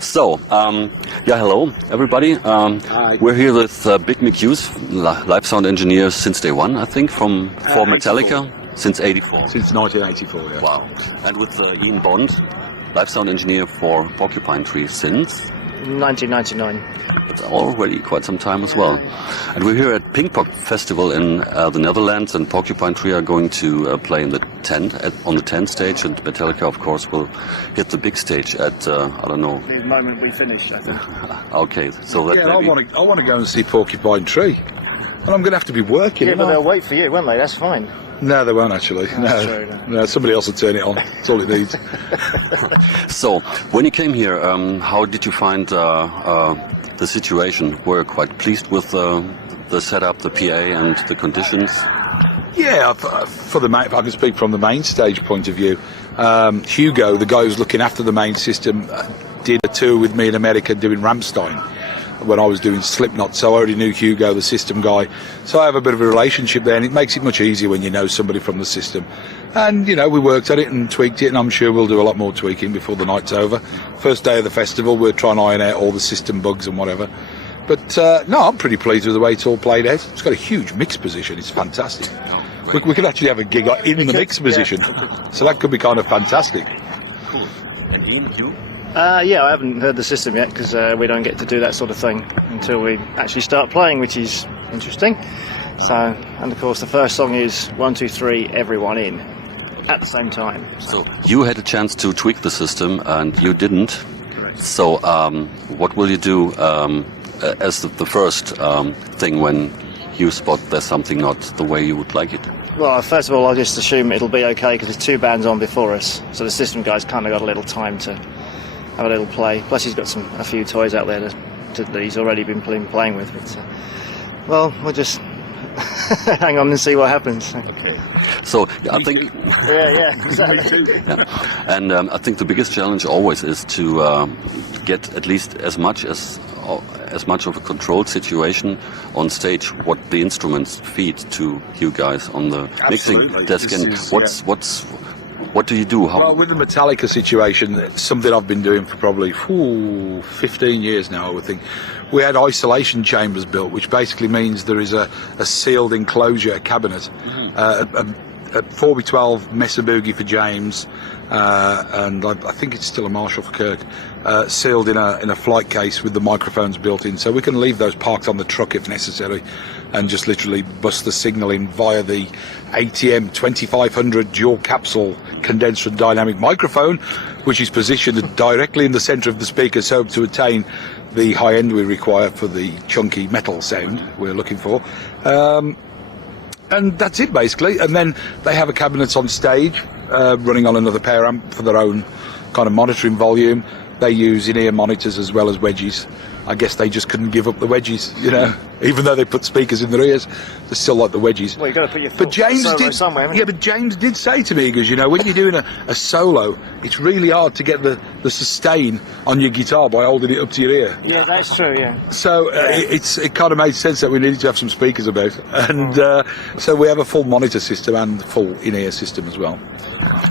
So, yeah, hello everybody. We're here with Big Mick Hughes, live sound engineer since day one, I think, for Metallica, since '84. Since 1984, yeah. Wow. And with Ian Bond, live sound engineer for Porcupine Tree since 1999. It's already quite some time as well. And we're here at Pinkpop Festival in the Netherlands, and Porcupine Tree are going to play in the tent, on the tent stage, and Metallica, of course, will hit the big stage at, I don't know. The moment we finish, I think. Okay, so that I want to go and see Porcupine Tree. And I'm going to have to be working. Yeah, but they'll wait for you, won't they? That's fine. No, they won't actually. That's true, no, somebody else will turn it on. That's all it needs. So, when you came here, how did you find the situation? Were you quite pleased with the setup, the PA, and the conditions? Yeah, for the main, if I can speak from the main stage point of view, Hugo, the guy who's looking after the main system, did a tour with me in America doing Rammstein when I was doing Slipknot, so I already knew Hugo, the system guy, so I have a bit of a relationship there, and it makes it much easier when you know somebody from the system. And you know, we worked at it and tweaked it, and I'm sure we'll do a lot more tweaking before the night's over. First day of the festival, we're trying to iron out all the system bugs and whatever. But no, I'm pretty pleased with the way it's all played out. It's got a huge mix position, it's fantastic. We could actually have a gig in the mix position, so that could be kind of fantastic. Cool. And Ian, you? Yeah, I haven't heard the system yet because we don't get to do that sort of thing until we actually start playing, which is interesting. So, and of course, the first song is 1, 2, 3, everyone in at the same time. So you had a chance to tweak the system, and you didn't. Correct. So, what will you do as the first thing when you spot there's something not the way you would like it? Well, first of all, I'll just assume it'll be okay because there's two bands on before us, so the system guy's kind of got a little time to have a little play. Plus, he's got a few toys out there that he's already been playing with. But, well, we'll just hang on and see what happens. Okay. So I think. Yeah, exactly. Yeah. And I think the biggest challenge always is to get at least as much of a controlled situation on stage. What the instruments feed to you guys on the mixing desk, and what do you do? Well, with the Metallica situation, it's something I've been doing for probably 15 years now, I would think. We had isolation chambers built, which basically means there is a sealed enclosure cabinet, a 4x12 Mesa Boogie for James, and I think it's still a Marshall for Kirk, sealed in a flight case with the microphones built in, so we can leave those parked on the truck if necessary, and just literally bust the signal in via the ATM 2500 dual capsule condenser and dynamic microphone, which is positioned directly in the centre of the speaker, so to attain the high end we require for the chunky metal sound we're looking for. And that's it basically. And then they have a cabinet on stage running on another pair amp for their own kind of monitoring volume. They use in-ear monitors as well as wedgies. I guess they just couldn't give up the wedgies, you know. Even though they put speakers in their ears, they still like the wedgies. Well, you've got to put your but James did somewhere, haven't you? Yeah, but James did say to me, he goes, you know, when you're doing a solo, it's really hard to get the sustain on your guitar by holding it up to your ear. Yeah, that's true, yeah. So it kind of made sense that we needed to have some speakers about, and so we have a full monitor system and full in-ear system as well.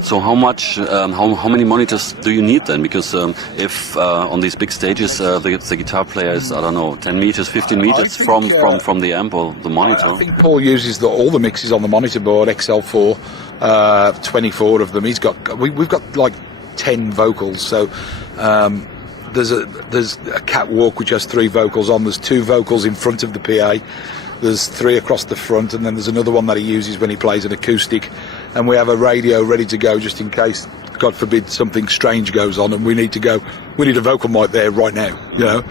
So how many monitors do you need then? Because if on these big stages the guitar player is, I don't know, 10 meters, 15 meters from the amp or the monitor. I think Paul uses all the mixes on the monitor board, XL4, 24 of them. We've got like 10 vocals, so there's a catwalk which has 3 vocals on. There's 2 vocals in front of the PA. There's 3 across the front, and then there's another one that he uses when he plays an acoustic. And we have a radio ready to go just in case, God forbid, something strange goes on and we need to go. We need a vocal mic there right now, you know.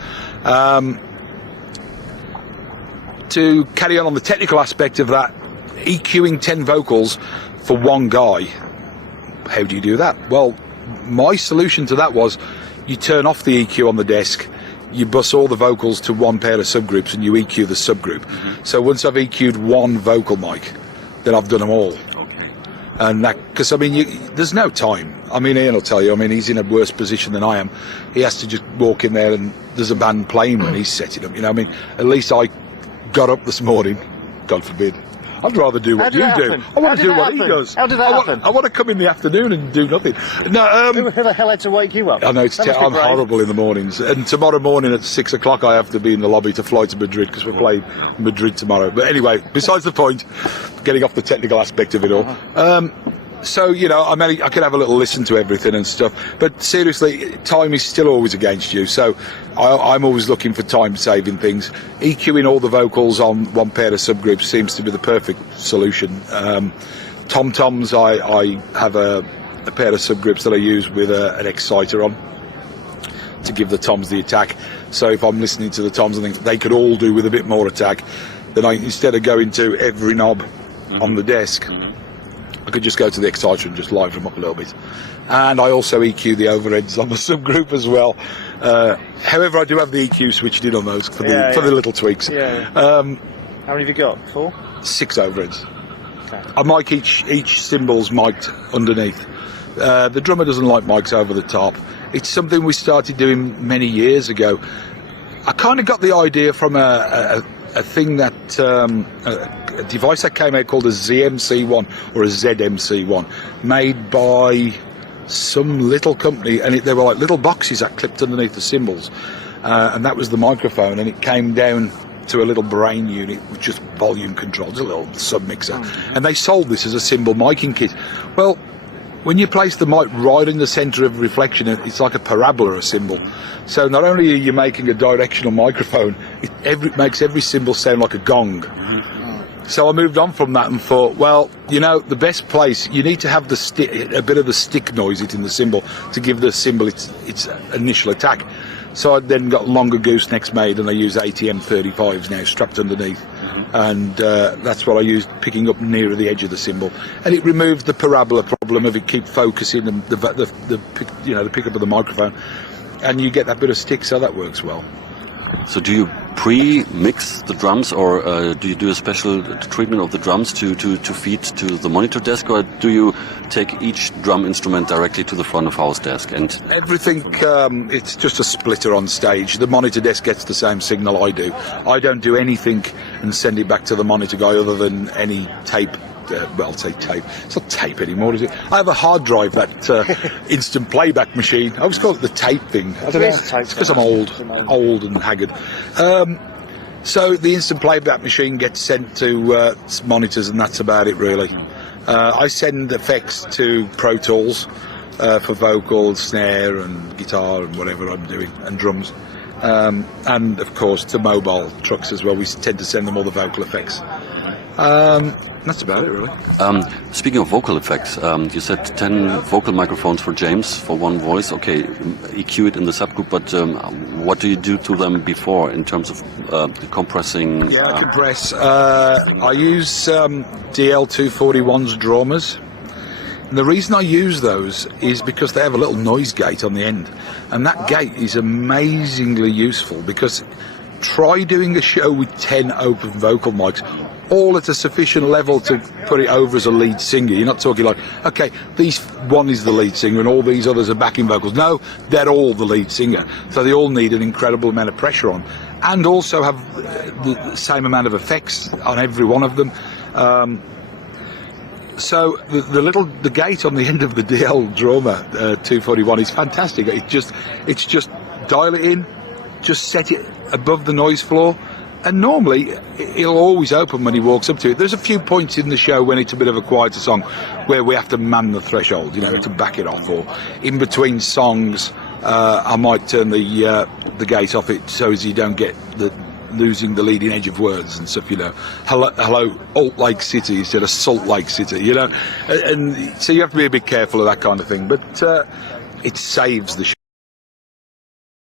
To carry on the technical aspect of that, EQing 10 vocals for one guy, how do you do that? Well, my solution to that was you turn off the EQ on the desk, you bus all the vocals to one pair of subgroups and you EQ the subgroup. So once I've EQ'd one vocal mic, then I've done them all. Okay. And that, because I mean, there's no time. I mean, Ian will tell you, I mean, he's in a worse position than I am. He has to just walk in there and there's a band playing when he's setting up, you know. I mean, at least I got up this morning, God forbid, I'd rather do what How did you that do. happen? I want How to did do that what he happen? does. How did that happen? I want to come in the afternoon and do nothing. No, Who the hell had to wake you up? I know it's That must be I'm brave. horrible in the mornings, and tomorrow morning at 6 o'clock I have to be in the lobby to fly to Madrid because we're playing Madrid tomorrow. But anyway, besides the point, getting off the technical aspect of it all. So, you know, I could have a little listen to everything and stuff, but seriously, time is still always against you. So I'm always looking for time-saving things. EQing all the vocals on one pair of subgroups seems to be the perfect solution. Tom-toms, I have a pair of subgroups that I use with an exciter on to give the toms the attack. So if I'm listening to the toms and things they could all do with a bit more attack, then instead of going to every knob on the desk, I could just go to the exciter and just liven them up a little bit. And I also EQ the overheads on the subgroup as well. However, I do have the EQ switched in on those for the little tweaks. Yeah. How many have you got? 4? 6 overheads. Okay. I mic each cymbal's mic'd underneath. The drummer doesn't like mics over the top. It's something we started doing many years ago. I kind of got the idea from a thing that a device that came out called a ZMC1 or a ZMC1, made by some little company, and they were like little boxes that clipped underneath the cymbals, and that was the microphone, and it came down to a little brain unit with just volume control, just a little submixer, and they sold this as a cymbal micing kit. Well, when you place the mic right in the centre of reflection, it's like a parabola, a cymbal. So not only are you making a directional microphone, it makes every cymbal sound like a gong. So I moved on from that and thought, well, you know, the best place, you need to have a bit of the stick noise in the cymbal to give the cymbal its initial attack. So I then got longer goosenecks made, and I use ATM 35s now strapped underneath, and that's what I used, picking up nearer the edge of the cymbal, and it removes the parabola problem of it keep focusing and the pickup of the microphone, and you get that bit of stick, so that works well. So do you pre-mix the drums, or do you do a special treatment of the drums to feed to the monitor desk, or do you take each drum instrument directly to the front of house desk? And everything, it's just a splitter on stage. The monitor desk gets the same signal I do. I don't do anything and send it back to the monitor guy other than any tape. Well, I'll say tape. It's not tape anymore, is it? I have a hard drive, that instant playback machine. I always call it the tape thing. I don't know. It's because I'm old and haggard. So the instant playback machine gets sent to monitors, and that's about it, really. I send effects to Pro Tools for vocal, snare, and guitar, and whatever I'm doing, and drums. And of course to mobile trucks as well. We tend to send them all the vocal effects. That's about it, really. Speaking of vocal effects, you said 10 vocal microphones for James for one voice. Okay, EQ it in the subgroup, but what do you do to them before in terms of compressing? Yeah, compress. I use DL241's Drawmers. And the reason I use those is because they have a little noise gate on the end, and that gate is amazingly useful, because try doing a show with 10 open vocal mics, all at a sufficient level to put it over as a lead singer. You're not talking like, okay, one is the lead singer and all these others are backing vocals. No, they're all the lead singer. So they all need an incredible amount of pressure on, and also have the same amount of effects on every one of them. So the gate on the end of the DL Drawmer 241 is fantastic. It's just dial it in, just set it above the noise floor, and normally it'll always open when he walks up to it. There's a few points in the show when it's a bit of a quieter song where we have to man the threshold, to back it off, or in between songs I might turn the gate off it so as you don't get losing the leading edge of words and stuff, hello Alt Lake City instead of Salt Lake City, and so you have to be a bit careful of that kind of thing, but it saves the show.